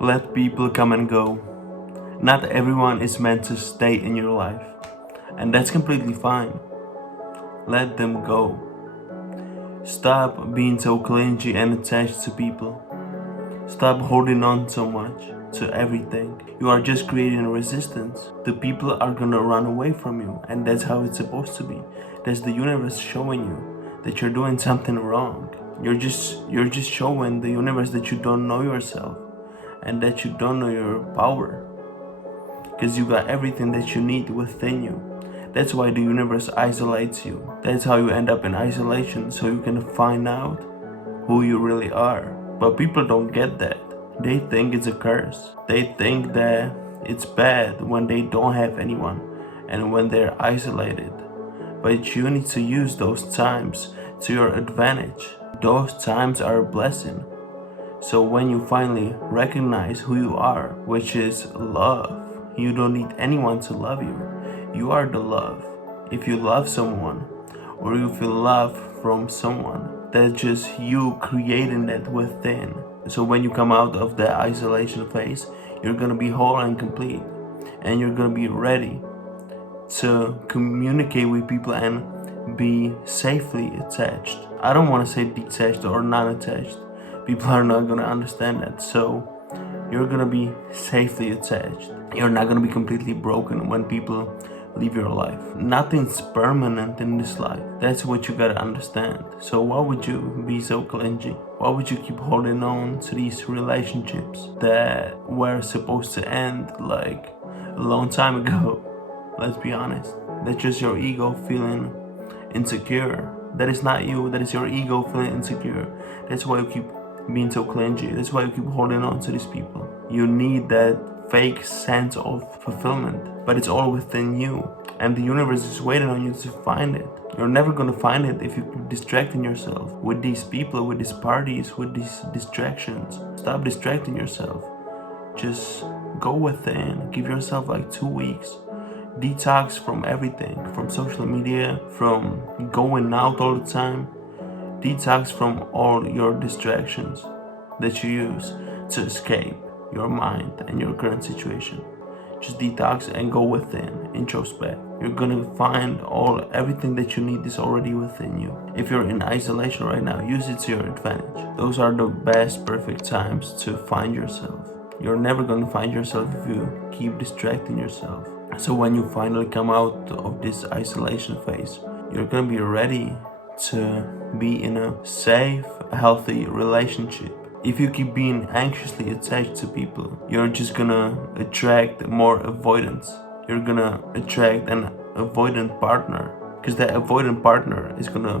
Let people come and go. Not everyone is meant to stay in your life, and that's completely fine. Let them go. Stop being so clingy and attached to people. Stop holding on so much to everything. You are just creating a resistance. The people are gonna run away from you, and that's how it's supposed to be. That's the universe showing you that you're doing something wrong. You're just showing the universe that you don't know yourself and that you don't know your power. Because you got everything that you need within you. That's why the universe isolates you. That's how you end up in isolation, so you can find out who you really are. But people don't get that. They think it's a curse. They think that it's bad when they don't have anyone and when they're isolated. But you need to use those times to your advantage. Those times are a blessing. So when you finally recognize who you are, which is love, you don't need anyone to love you. You are the love. If you love someone or you feel love from someone, that's just you creating that within. So when you come out of the isolation phase, you're gonna be whole and complete, and you're gonna be ready to communicate with people and be safely attached. I don't want to say detached or non-attached. People are not gonna understand that. So you're gonna be safely attached. You're not gonna be completely broken when people leave your life. Nothing's permanent in this life. That's what you gotta understand. So why would you be so clingy? Why would you keep holding on to these relationships that were supposed to end like a long time ago? Let's be honest. That's just your ego feeling insecure. That is not you. That is your ego feeling insecure. That's why you keep being so clingy. That's why you keep holding on to these people. You need that fake sense of fulfillment, but it's all within you, and the universe is waiting on you to find it. You're never gonna find it if you keep distracting yourself with these people, with these parties, with these distractions. Stop distracting yourself. Just go within. Give yourself like 2 weeks. Detox from everything, from social media, from going out all the time. Detox from all your distractions that you use to escape your mind and your current situation. Just detox and go within, introspect. You're gonna find everything that you need is already within you. If you're in isolation right now, use it to your advantage. Those are the best perfect times to find yourself. You're never gonna find yourself if you keep distracting yourself. So when you finally come out of this isolation phase, you're gonna be ready to be in a safe, healthy relationship. If you keep being anxiously attached to people, you're just gonna attract more avoidance. You're gonna attract an avoidant partner, because that avoidant partner is gonna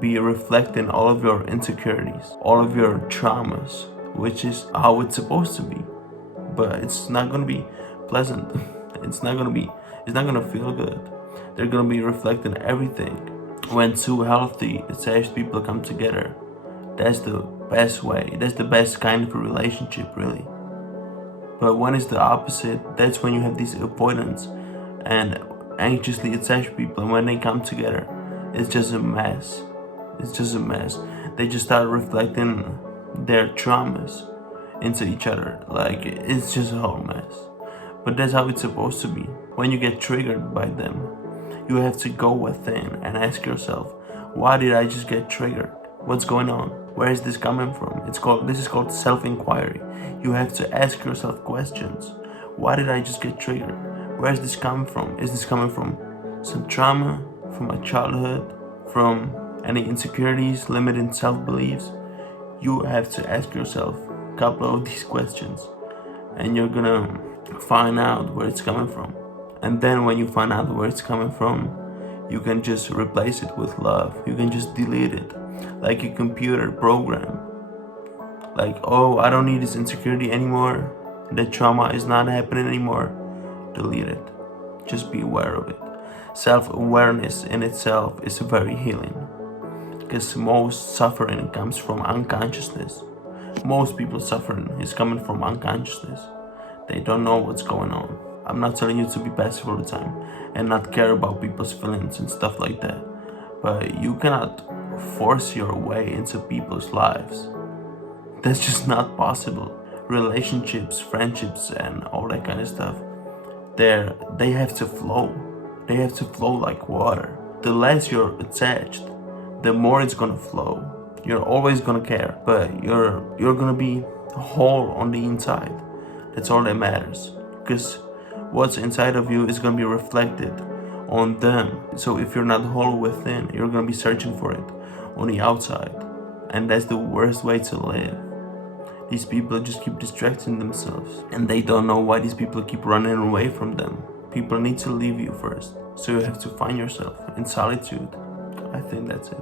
be reflecting all of your insecurities, all of your traumas, which is how it's supposed to be. But it's not gonna be pleasant. It's not gonna feel good. They're gonna be reflecting everything. When two healthy, attached people come together, that's the best way. That's the best kind of a relationship, really. But when it's the opposite, that's when you have these avoidance and anxiously attached people. And when they come together, it's just a mess. It's just a mess. They just start reflecting their traumas into each other. Like, it's just a whole mess. But that's how it's supposed to be. When you get triggered by them, you have to go within and ask yourself, why did I just get triggered? What's going on? Where is this coming from? This is called self-inquiry. You have to ask yourself questions. Why did I just get triggered? Where is this coming from? Is this coming from some trauma, from my childhood, from any insecurities, limiting self-beliefs? You have to ask yourself a couple of these questions, and you're gonna find out where it's coming from. And then when you find out where it's coming from, you can just replace it with love. You can just delete it, like a computer program. Like, oh, I don't need this insecurity anymore. That trauma is not happening anymore. Delete it. Just be aware of it. Self-awareness in itself is very healing, because most suffering comes from unconsciousness. Most people's suffering is coming from unconsciousness. They don't know what's going on. I'm not telling you to be passive all the time and not care about people's feelings and stuff like that. But you cannot force your way into people's lives. That's just not possible. relationships, friendships, and all that kind of stuff, they have to flow. They have to flow like water. The less you're attached, the more it's gonna flow. You're always gonna care, but you're gonna be whole on the inside. That's all that matters. Because what's inside of you is gonna be reflected on them. So if you're not whole within, you're gonna be searching for it on the outside. And that's the worst way to live. These people just keep distracting themselves, and they don't know why these people keep running away from them. People need to leave you first, so you have to find yourself in solitude. I think that's it.